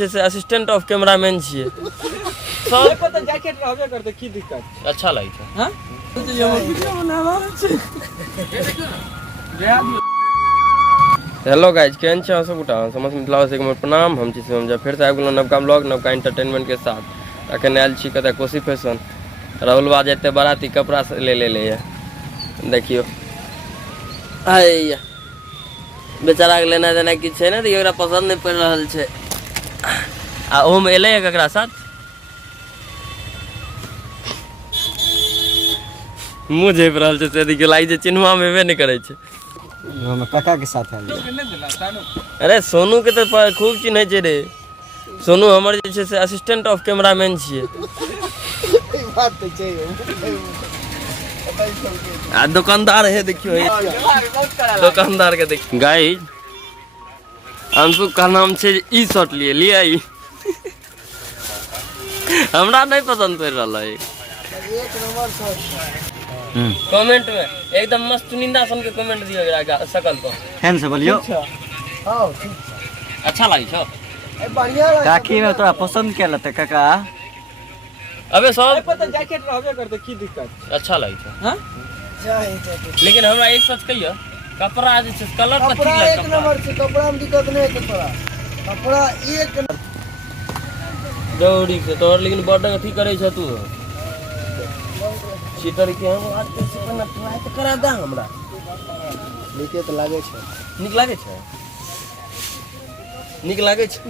जे छै assistant of cameraman छियै सब पर त जैकेट रहबे करते की दिक्कत अच्छा लागै छै हां तो ये वीडियो बनावा छै हेलो गाइज केहन छै सब उठा समझ मिथिला से हमर प्रणाम हम छी शिवम फिर से आबि गेलहुँ नवका ब्लॉग नवका एंटरटेनमेंट के साथ अखन आयल छी कतऽ कोसी फैशन राहुल बा जेते बाराती कपड़ा ले ले देखियो बेचारा के लेना देना किछु छै ने एकरा पसंद नहीं पड़ रहल छै आ ओम एले ककरा साथ मुँह झेप रहल छै से देखियो लागी छै चिन्हवा में हेबे नहीं करे छै काका के साथ है। अरे सोनू के तो खूब चिन्ह छै रे सोनू हमर जे छै से असिस्टेंट ऑफ कैमरामैन छियै बात तो छै आ दुकानदार है देखियो दुकानदार के देखियो गाइस अंशु का नाम छै ई शॉट लिए आई हमरा नहीं पसंद पड़ रहा है एक नंबर शॉट कमेंट में एकदम मस्त निंदा सन के कमेंट दियो एकरा सकल तो फैन से बोलियो हां ठीक अच्छा लागी छो ए बढ़िया काकी में तोरा पसंद क्या लगता काका अबे सब पर त जैकेट रहबे करते की दिक्कत अच्छा लागी छो हां लेकिन हमरा एक सच कहियो कपड़ा जे छै कलर पर ठीक एक लगे नंबर से कपड़ा में दिक्कत नहीं है तोरा कपड़ा एक दौड़ी से तोर लेकिन बॉर्डर अथी करे छ तू चीटर के हम आज से बना ट्राई तो करा दा हमरा नीके तो लागे छै नीक लागे छै नीक लागे छै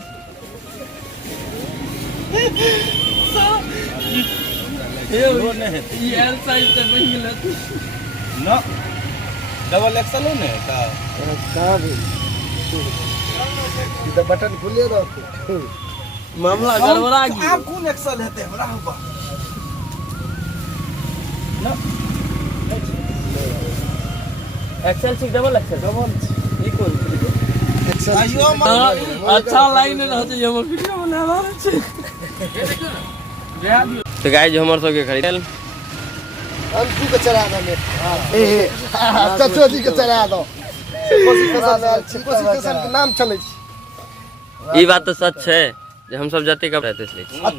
ये एल साइज से बन गेल न डबल एक्सल ने का कहां भी ई तो बटन खुले रहते मामला गड़बड़ा गया आप कौन एक्सल हेते हमरा हुआ एक्सेल से डबल एक्सेल ये कौन आइयो अच्छा लाइन रह छै हमर वीडियो बनावा छै तो गाइस हमर सब के खरीदल अंशु के चला दे ए चचो जी के चला दो कोसी फैशन के नाम चले छै ई बात तो सच है जे हम सब जते कपड़ा रहते से अत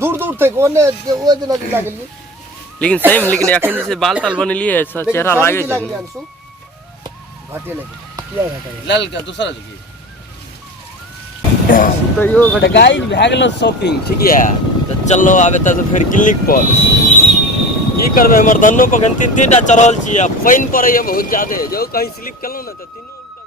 दूर दूर थे ओने ओ जना जिला गेलिए लेकिन सही में लेकिन अखन जैसे बाल ताल बनलिए चेहरा लागे छै अंशु घाटे लगे किया घाटे लाल का दूसरा जगह तो यो तो गाइस भए गेल शॉपिंग ठीक है तो चलो आबे त फिर क्लिनिक पर की करबे हमर धन्नो पर तीन चढ़ल छी आ पानी पड़े है बहुत ज्यादा जो कहीं स्लिप केलो ना त तीनों उल्टा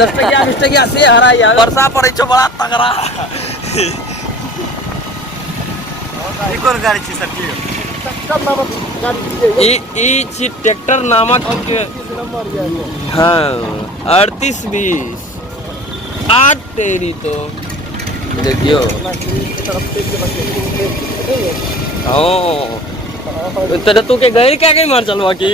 दस टकिया 20 टकिया से हराई यार वर्षा पड़े छो बड़ा तगड़ा ई कोन गाड़ी छै सर ट्रैक्टर नामक गाड़ी ई छी ट्रैक्टर नामक के नंबर ये हाँ 3820 8 तेरी तो देखियो हाँ तेरे तू के गए क्या कहीं मार चलवा की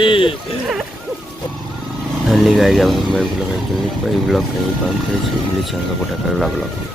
हल्ली गाय जब हम ब्लॉग क्लिनिक पर ब्लॉग कहीं काम करे छी इंग्लिश चैनल को टकर ब्लॉग